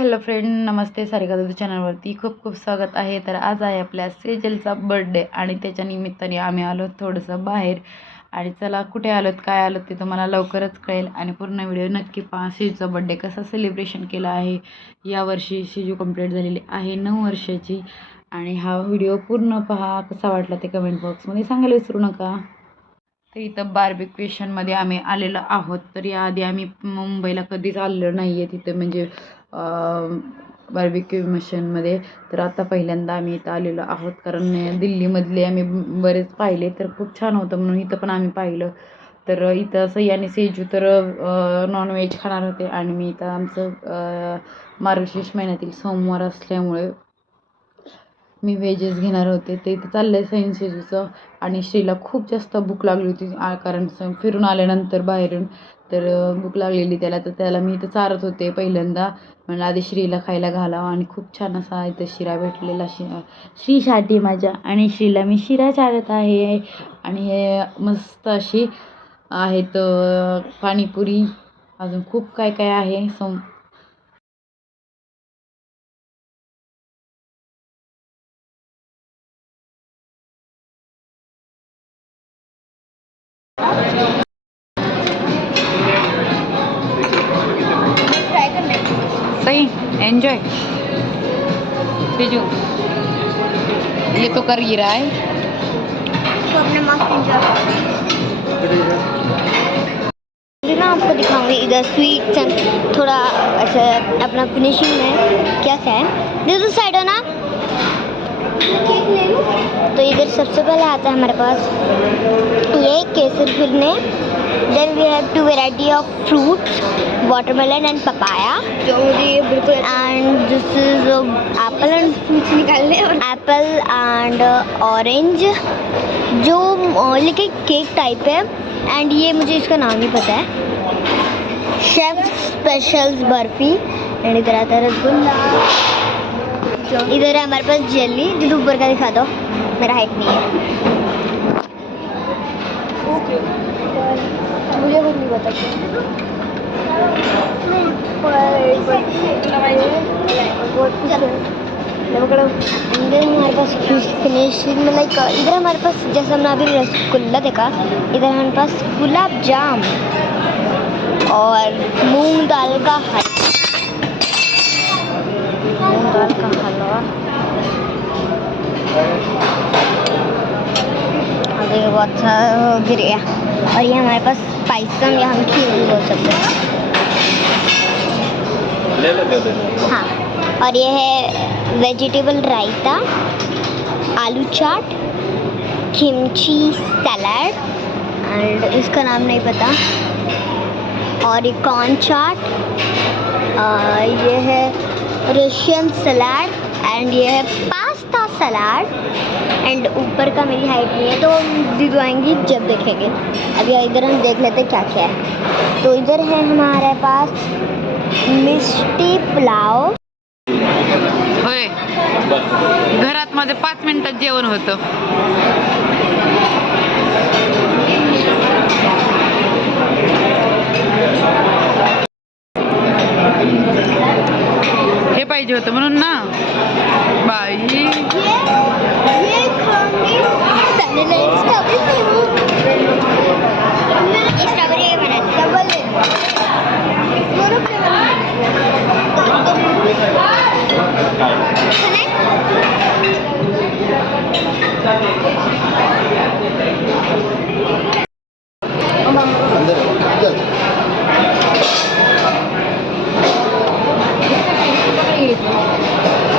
Hello friend, नमस्ते. सारिका दादा चॅनलवरती खूप खूप स्वागत आहे. तर आज आहे आपल्या सेजलचा बर्थडे आणि त्याच्या निमित्ताने आम्ही आलो थोडंसं बाहेर. आणि चला कुठे आलोत काय आलोत ते तुम्हाला लवकरच कळेल आणि पूर्ण व्हिडिओ नक्की पहा. सेजूचा बर्थडे कसा सेलिब्रेशन केला आहे. यावर्षी सेजू कंप्लीट झालेली आहे 9 वर्षाची. आणि हा व्हिडिओ पूर्ण पहा. कसा वाटला ते कमेंट बॉक्समध्ये सांगायला विसरू नका. तर इथं बार्बिक्युएशनमध्ये आम्ही आलेलो आहोत. तर याआधी आम्ही मुंबईला कधीच आलेलो नाही आहे तिथे, म्हणजे बार्बिक्युएशनमध्ये. तर आता पहिल्यांदा आम्ही इथं आलेलो आहोत, कारण दिल्लीमधले आम्ही बरेच पाहिले तर खूप छान होतं म्हणून इथं पण आम्ही पाहिलं. तर इथं सई आणि सेजू तर नॉनव्हेज खाणार होते आणि मी इथं आमचं मार्गशीर्ष महिन्यातील सोमवार असल्यामुळे मी व्हेजच घेणार होते. ते इथं चाललं आहे सईन सेजूचं. आणि श्रीला खूप जास्त भूक लागली होती, कारण फिरून आल्यानंतर बाहेरून तर भूक लागलेली त्याला. तर त्याला मी इथं चारत होते पहिल्यांदा. म्हणलं आधी श्रीला खायला घालावं. आणि खूप छान असा इथं शिरा भेटलेला श्रीसाठी माझ्या. आणि श्रीला मी शिरा चारत आहे. आणि हे मस्त अशी आहेत पाणीपुरी, अजून खूप काय काय आहे. सही एंजॉय सेजू, ये तो कर ही रहा है तो अपने मस्त एंजॉय ना। आपको दिखाऊंगी इधर स्वीट्स एंड थोड़ा ऐसा अपना फिनिशिंग में क्या क्या है। दिस साइड है ना, केक ले लो। तो इधर सबसे पहले आता है हमारे पास ये केसर फिरने। Then we have 2 variety of fruits, watermelon and papaya. जो मुझे बिल्कुल and this is apple and fruits निकालने, और एप्पल एंड ऑरेंज जो लेके केक टाइप है। एंड ये मुझे इसका नाम नहीं पता है, शेफ स्पेशल्स बर्फी। एंड इधर आता है रसगुल्ला। इधर है हमारे पास जेली। दीदी ऊपर का दिखा दो, मेरा हाइट नहीं है। मुझे कुछ नहीं पता। हमारे पास फिनिशिंग में लाइक इधर हमारे पास जैसे हमने अभी रसगुल्ला देखा, इधर हमारे पास गुलाब जाम और मूंग दाल का हलवा। देखिए बहुत सा गिर गया। और ये हमारे पास पायसम या हम खीर भी बोल सकते हैं। हाँ, और ये है वेजिटेबल रायता, आलू चाट, किमची सलाद एंड इसका नाम नहीं पता, और ये कॉर्न चाट, ये है रशियन सलाद एंड ये है पास्ता सलाद। एंड ऊपर का मेरी हाइट नहीं है तो दीदी आएंगी जब देखेंगे। अभी इधर हम देख लेते क्या क्या है। तो इधर है हमारे पास मिष्टी पुलाव। होय, घरात माझं 5 मिनिटात जेवण होतं. हे पाहिजे होतं म्हणून ना बाई. ये खाऊंगी स्ट्रॉबेरी बना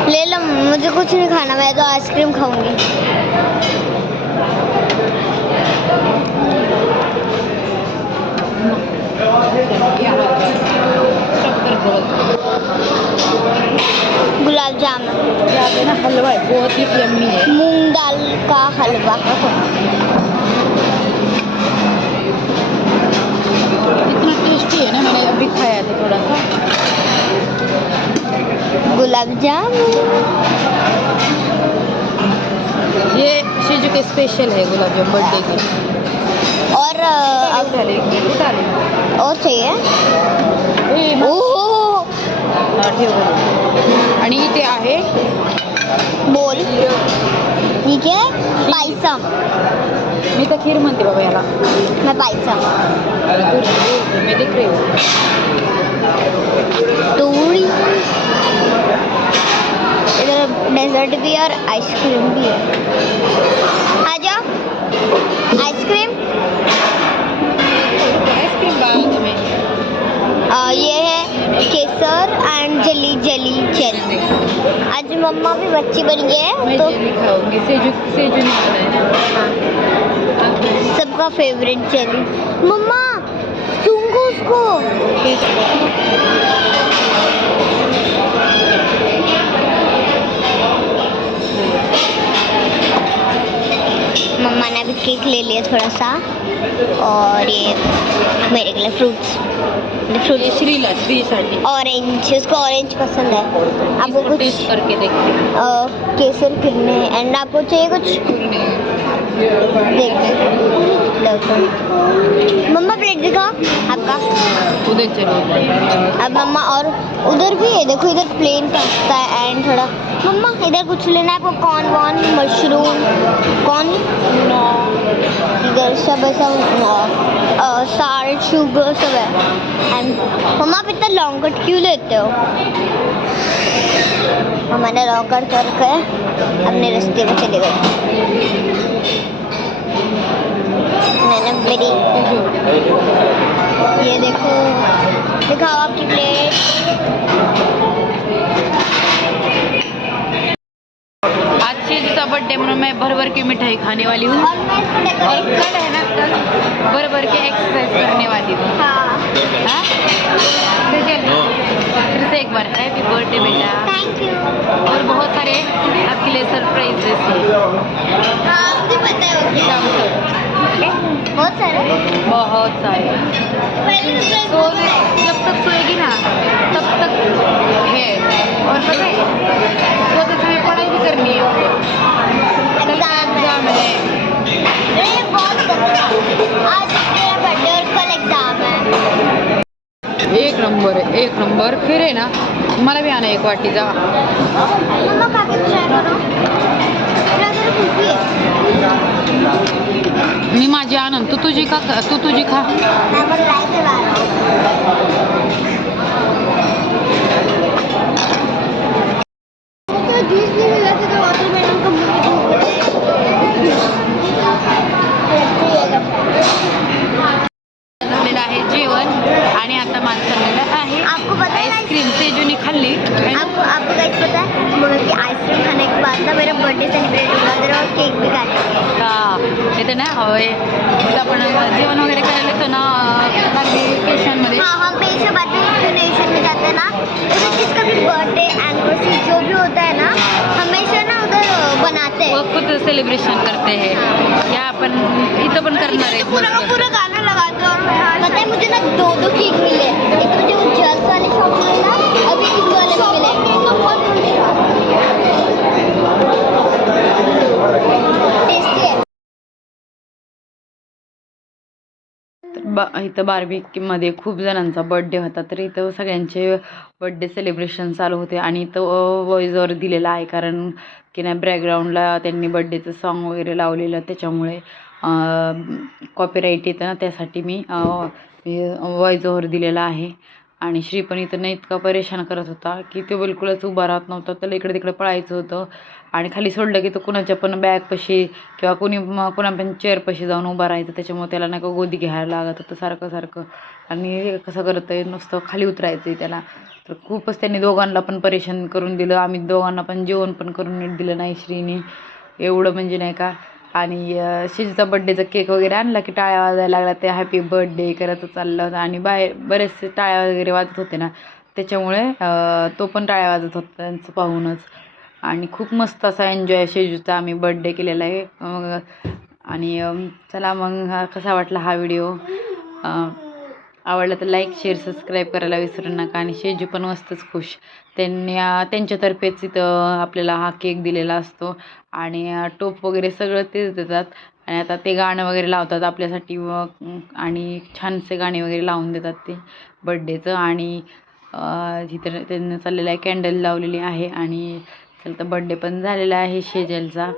ले लो। मुझे कुछ नहीं खाना, मैं तो आइसक्रीम खाऊंगी। गुलाब जामुन ना हलवा है, बहुत ही यम्मी है. मूंग दाल का हलवा। इतना टेस्टी है ना, मैंने अभी खाया था थोड़ा सा. गुलाब जामुन ये सेजू के स्पेशल है गुलाब जामुन बर्थडे के. और उठा ले. और चाहिए। ठेव. आणि इथे आहे बोल, ठीक है, पायसम. मी तर खीर म्हणते बाबा याला. मैं पायसम. मी देख रही हूँ. तूड़ी. इधर डेजर्ट भी और आइसक्रीम भी है. आ जाओ. आइसक्रीम. आइसक्रीम बाद में. ये है केसर एंड जेली जेली जेली. आज मम्मा भी बच्ची बन गई है मैं तो जेली खाऊंगी. सेजू नहीं खाना है. सबका फेवरेट जेली. मम्मा सूंघो उसको. मम्मा ने अभी केक ले लिया थोड़ा सा और ये मेरे के लिए फ्रूट्स. ये श्रीसाठी. ऑरेंज, उसको ऑरेंज पसंद है. आपको इसको कुछ टेस्ट करके देखते हैं. केसर कितने एंड आपको चाहिए कुछ देख. मम्मा प्लेट दिखा आपका. उधर चलो. अब मम्मा और उधर भी है, देखो इधर प्लेन पास्ता है एंड थोड़ा. मम्मा इधर कुछ लेना है आपको. कॉर्न वॉर्न मशरूम कॉर्न. इधर सब ऐसा साल्ट शुगर सब है. एंड मम्मा आप इतना लॉन्ग कट क्यों लेते हो. मैंने लॉन्ग कट करके अपने रास्ते में चले गए. मैंने मेरी ये देखो, दिखाओ आपकी प्लेट. आज शेजूचा बर्थडे म्हणून मैं भर भर की मिठाई खाने वाली हूँ. और मैं इसको और डेकोरेट. कल है ना, कल भर भर के एक्सरसाइज करने वाली हूँ. हाँ, हाँ? तो चल फिर से एक बार हैप्पी बर्थडे बेटा. Thank you. और बहुत सारे आपके लिए सरप्राइजेस हैं. हाँ, मुझे पता है. शाम को. ओके? बहुत सारे. बहुत सारे. पहले तो जब तक सोएगी ना तब तक है. और पता है सोते समय पढ़ाई भी करनी है. कल का एग्जाम है. ये बहुत गंदा. आज मेरा बर्थडे और कल एग्जाम है. एक नंबर आहे, एक नंबर. फिर आहे ना मला भी आना एक वाटीचा. मम्मा खा के ट्राई करो. मेरा जरा कुल्फी है. मी माझी आनंद. तू तुझी खा. तू तुझी खा. मैं बस ट्राई करवा रहा हूँ. तो जूस भी मिला था तो वाटरमेलन का मुझे झालेलं आहे जेवण आणि आता माझं चाललेलं आहे आपको पता है आईस्क्रीम. सेजूनी खाल्ली. आपको गाइस पता है मम्मी की आइसक्रीम खाने के बाद ना मेरा बर्थडे सेलिब्रेट होगा जरा और केक भी काटेंगे. हा इथे ना इथं आपण जेवण वगैरे करायला येतो ना वेकेशनमध्ये. हाँ, हम पेशा बाद में नेशन में जाते हैं ना, उधर जिसका भी बर्थडे एनिवर्सरी जो भी होता है ना हमेशा ना उधर बनाते हैं. व खुद सेलिब्रेशन करते हैं. या आपण इथं पण करणार आहे. पूरा का पूरा गाना लगाते हैं. और पता है मुझे ना 2 केक मिले. एक मुझे वो जल्स वाले शॉप में मिला, अभी इस वाले में मिले. तो बहुत टेस्टी है. इथं बार्बीमध्ये खूप जणांचा बर्थडे होता. तर इथं सगळ्यांचे बर्थडे सेलिब्रेशन चालू होते आणि इथं व्हॉइसवर दिलेला आहे कारण की नाही बॅकग्राऊंडला त्यांनी बर्थडेचं सॉन्ग वगैरे लावलेलं. त्याच्यामुळे कॉपीराईट येतं ना, त्यासाठी मी व्हॉइस ओव्हर दिलेला आहे. आणि श्री पण इथं नाही इतका परेशान करत होता की तो बिलकुलच उभा राहत नव्हता. त्याला इकडे तिकडे पळायचं होतं आणि खाली सोडलं की तो कुणाच्या पण बॅगपाशी किंवा कुणा पण चेअरपाशी जाऊन उभा राहायचं. त्याच्यामुळे त्याला नाही का गोदी घ्यायला लागत होतं सारखं सारखं. आणि कसं करत आहे नुसतं खाली उतरायचं आहे त्याला. तर खूपच त्यांनी दोघांना पण परेशान करून दिलं. आम्ही दोघांना पण जेवण पण करून नीट दिलं नाही श्रीनी. एवढं म्हणजे नाही का. आणि शिजूचा बड्डेचा केक वगैरे आणला की टाळ्या वाजायला लागला. ते हॅपी बर्थडे करत चाललं होतं आणि बाहेर बरेचसे टाळ्या वगैरे वाजत होते ना, त्याच्यामुळे तो पण टाळ्या वाजत होता त्यांचं पाहूनच. आणि खूप मस्त असा एन्जॉय शेजूचा आम्ही बर्थडे केलेला आहे. आणि चला मग कसा वाटला हा व्हिडिओ. आवडला तर लाईक शेअर सबस्क्राईब करायला विसरू नका. आणि शेजू पण मस्तच खुश. त्यांच्यातर्फेच इथं आपल्याला हा केक दिलेला असतो आणि टोप वगैरे सगळं तेच देतात. आणि आता ते गाणं वगैरे लावतात आपल्यासाठी आणि छानसे गाणे वगैरे लावून देतात ते बर्थडेचं. आणि तिथं त्यांनी चाललेलं आहे, कॅन्डल लावलेली आहे आणि त्याचा बड्डे पण झालेला आहे शेजलचा.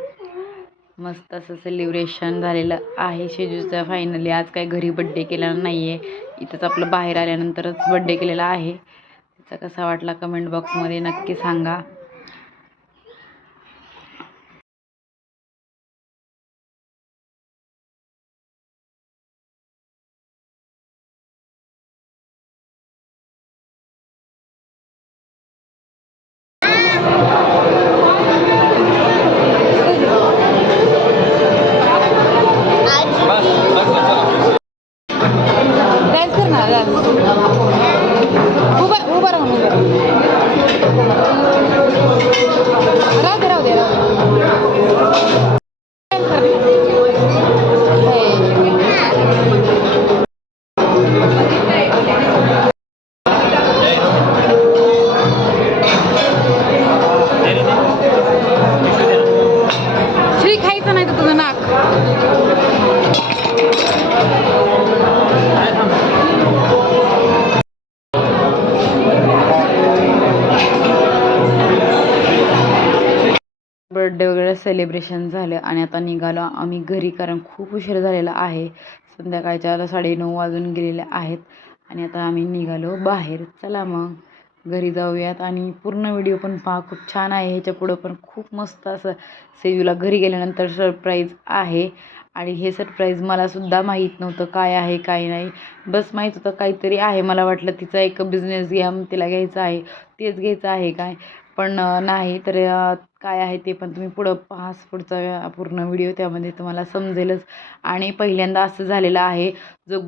मस्त असं सेलिब्रेशन झालेलं आहे शेजूचा. फायनली आज काय घरी बड्डे केलेला नाही आहे, इथंच आपलं बाहेर आल्यानंतरच बड्डे केलेला आहे. त्याचा कसा वाटला कमेंट बॉक्समध्ये नक्की सांगा. डान्स करणार डान्स उभं राहून राहू दे श्री खायचं नाही तर तुझं नाक. बर्थडे वगैरे सेलिब्रेशन झालं आणि आता निघालो आम्ही घरी, कारण खूप उशीर झालेला आहे. संध्याकाळच्या 9:30 वाजून गेलेले आहेत आणि आता आम्ही निघालो बाहेर. चला मग घरी जाऊयात आणि पूर्ण व्हिडिओ पण पहा, खूप छान आहे. ह्याच्या पुढं पण खूप मस्त असं सेजूला घरी गेल्यानंतर सरप्राईज आहे आणि हे सरप्राईज मलासुद्धा माहीत नव्हतं काय आहे काय नाही. बस माहीत होतं काहीतरी आहे. मला वाटलं तिचा एक बिझनेस तिला घ्यायचा आहे, तेच घ्यायचं आहे काय, पण नाही. तर काय आहे ते पण तुम्ही पुढं पहा, पुढचा पूर्ण व्हिडिओ, त्यामध्ये तुम्हाला समजेलच. आणि पहिल्यांदा असं झालेलं आहे, जो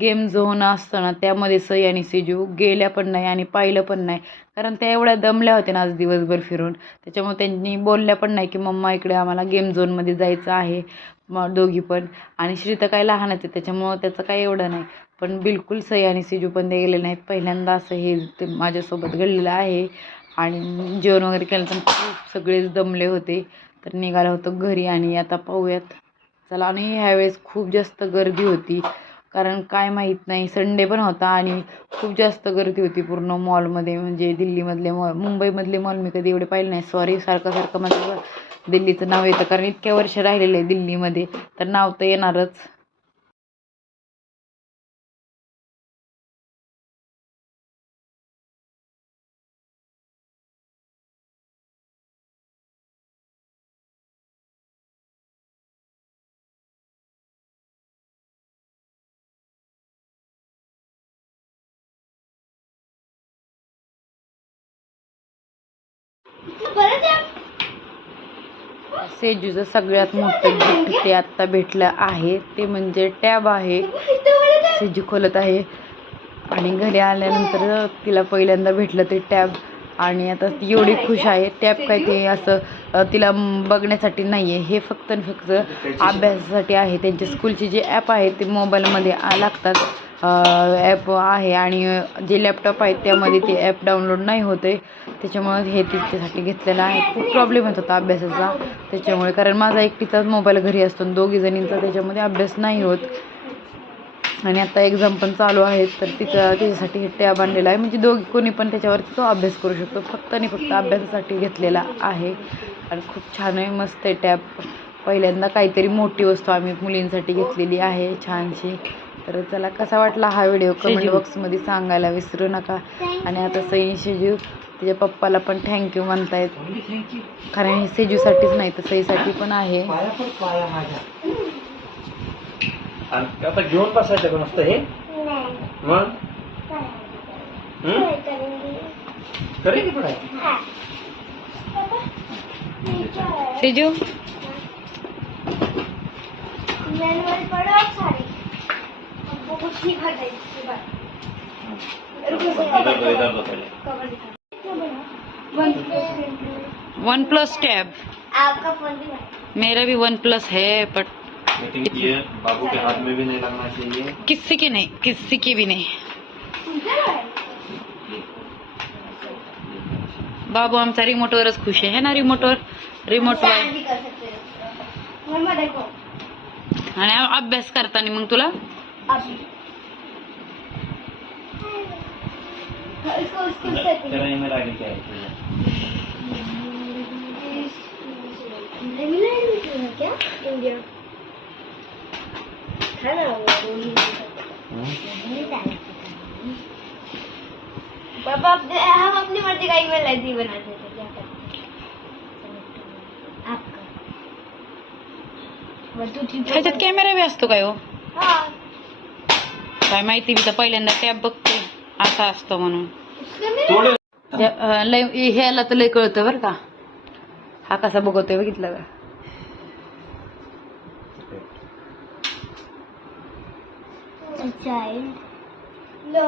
गेम झोन असतं ना त्यामध्ये सई आणि सेजू गेल्या पण नाही आणि पाहिलं पण नाही, कारण त्या एवढ्या दमल्या होत्या ना आज दिवसभर फिरून. त्याच्यामुळे त्यांनी बोलल्या पण नाही की मम्मा इकडे आम्हाला गेम झोनमध्ये जायचं आहे. मग दोघी पण, आणि श्री तर काय लहानच आहे त्याच्यामुळं त्याचं काय एवढं नाही, पण बिलकुल सई आणि सेजू पण ते गेले नाहीत. पहिल्यांदा असं हे ते माझ्यासोबत घडलेलं आहे. आणि जेवण वगैरे केलं तर खूप सगळेच दमले होते, तर निघालं होतं घरी. आणि आता पाहूयात चला. आणि ह्यावेळेस खूप जास्त गर्दी होती, कारण काय माहीत नाही, संडे पण होता आणि खूप जास्त गर्दी होती पूर्ण मॉलमध्ये. म्हणजे दिल्लीमधले मॉल, मुंबईमधले मॉल मी कधी एवढे पाहिले नाही. सॉरी, सारखं माझं दिल्लीचं नाव येतं, कारण इतक्या वर्ष राहिलेलं आहे दिल्लीमध्ये, तर नाव तर येणारच. सेजूचं सगळ्यात मोठं गिफ्ट ते आत्ता भेटलं आहे, ते म्हणजे टॅब आहे. सेजू खोलत आहे आणि घरी आल्यानंतर तिला पहिल्यांदा भेटलं ते टॅब, आणि आता ती एवढी खुश आहे. टॅब काय ते असं तिला बघण्यासाठी नाही आहे, हे फक्त आणि फक्त अभ्यासासाठी आहे. त्यांच्या स्कूलचे जे ॲप आहे ते मोबाईलमध्ये लागतात, ॲप आहे, आणि जे लॅपटॉप आहेत त्यामध्ये ते ॲप डाउनलोड नाही होते. त्याच्यामुळे हे तिच्यासाठी घेतलेलं आहे. खूप प्रॉब्लेम येत होता अभ्यासाचा त्याच्यामुळे, कारण माझा एकटीचाच मोबाईल घरी असतो, दोघी जणींचा त्याच्यामध्ये अभ्यास नाही होत. आणि आता एक्झाम पण चालू आहेत, तर तिच्यासाठी हे टॅब आणलेला आहे. म्हणजे दोघी कोणी पण त्याच्यावरती तो अभ्यास करू शकतो, फक्त आणि फक्त अभ्यासासाठी घेतलेला आहे. आणि खूप छान आहे, मस्त आहे टॅब. पहिल्यांदा काहीतरी मोठी वस्तू आम्ही मुलींसाठी घेतलेली आहे छानशी. तर चला, कसा वाटला हा व्हिडिओ कमेंट बॉक्समध्ये सांगायला विसरू नका. आणि आता सई सेजू तिच्या पप्पाला पण थँक्यू म्हणतायत, कारण हे सेजूसाठीच नाही तर सईसाठी पण आहे. आता घेऊन बसायचं का नसतं हे मग करे की पुढे सेजू OnePlus टैब, आपका फोन भी है, मेरा भी OnePlus है, बट ये बाबू के हाथ में भी नहीं लगना चाहिए, किसी की नहीं, किसी की भी नहीं. बाबू आमचा रिमोटवरच खुश आहे ना, रिमोटवर स्टैंड भी कर सकते हो. मम्मा देखो आणि अभ्यास करताना मग तुला अभी इसको सेटिंग तेरा ईमेल आईडी क्या है? क्या इंडिया था ना वो पापा हम अपनी मर्जी का ईमेल आईडी बनाते थे क्या करते आपका ह्याच्यात कॅमेरा बी असतो काय हो? हाँ काय माहिती मी तर पहिल्यांदा टॅब बघते असा असतो म्हणून. थोडे लय ह्याला तर लय कळतं बरं का. हा कसा बघतोय बघितलं का? child no